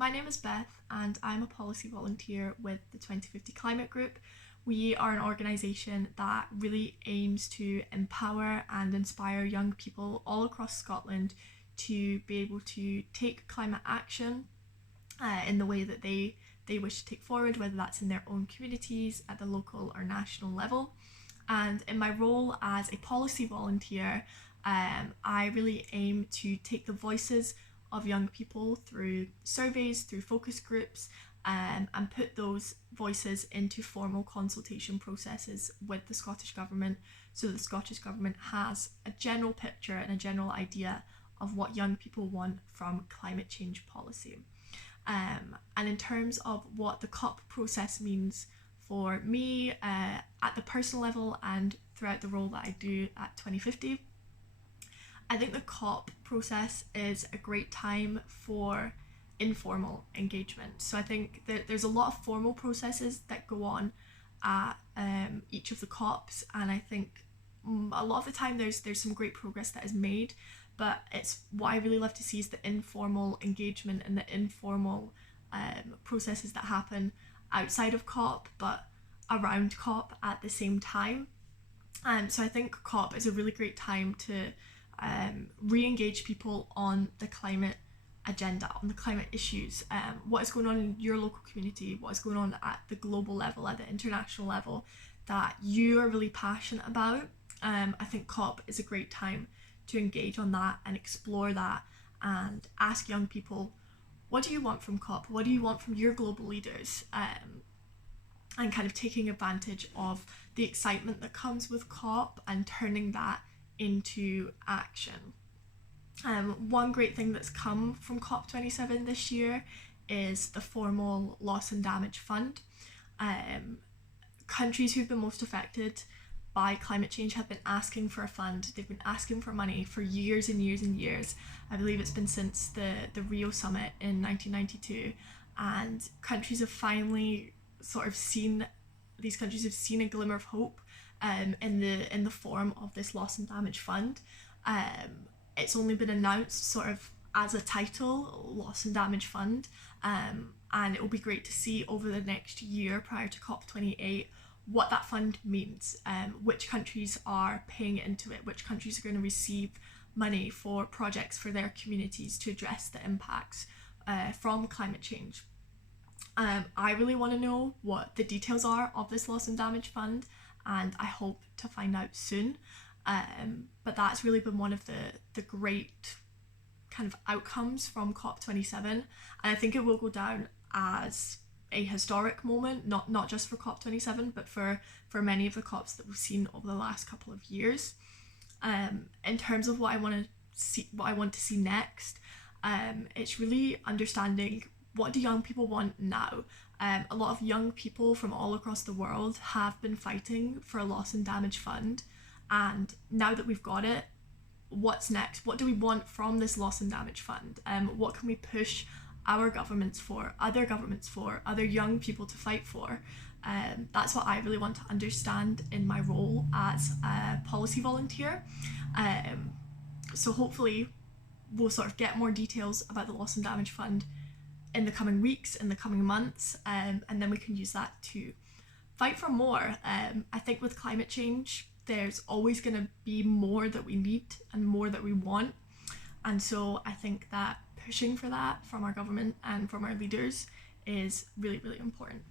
My name is Beth and I'm a policy volunteer with the 2050 Climate Group. We are an organisation that really aims to empower and inspire young people all across Scotland to be able to take climate action in the way that they wish to take forward, whether that's in their own communities, at the local or national level. And in my role as a policy volunteer, I really aim to take the voices of young people through surveys, through focus groups, and put those voices into formal consultation processes with the Scottish Government, so that the Scottish Government has a general picture and a general idea of what young people want from climate change policy. And in terms of what the COP process means for me at the personal level and throughout the role that I do at 2050, I think the COP process is a great time for informal engagement. So I think that there's a lot of formal processes that go on at each of the COPs, and I think a lot of the time there's some great progress that is made, but it's what I really love to see is the informal engagement and the informal processes that happen outside of COP but around COP at the same time. So I think COP is a really great time to re-engage people on the climate agenda, on the climate issues, what is going on in your local community, what is going on at the global level, at the international level that you are really passionate about. I think COP is a great time to engage on that and explore that and ask young people, what do you want from COP? What do you want from your global leaders? And kind of taking advantage of the excitement that comes with COP and turning that into action. One great thing that's come from COP27 this year is the formal loss and damage fund. Countries who've been most affected by climate change have been asking for a fund. They've been asking for money for years and years and years. I believe it's been since the Rio summit in 1992, and countries have finally sort of seen a glimmer of hope in the form of this loss and damage fund. It's only been announced sort of as a title, loss and damage fund, and it will be great to see over the next year prior to COP28 what that fund means, which countries are paying into it, which countries are going to receive money for projects for their communities to address the impacts from climate change. I really want to know what the details are of this loss and damage fund, and I hope to find out soon. But that's really been one of the great kind of outcomes from COP27, and I think it will go down as a historic moment, not just for COP27 but for many of the COPs that we've seen over the last couple of years. In terms of what I want to see next, it's really understanding, what do young people want now? A lot of young people from all across the world have been fighting for a loss and damage fund, and now that we've got it, what's next? What do we want from this loss and damage fund? What can we push our governments for, other young people to fight for? That's what I really want to understand in my role as a policy volunteer. So hopefully we'll sort of get more details about the loss and damage fund in the coming weeks, in the coming months, and then we can use that to fight for more. I think with climate change, there's always going to be more that we need and more that we want. And so I think that pushing for that from our government and from our leaders is really, really important.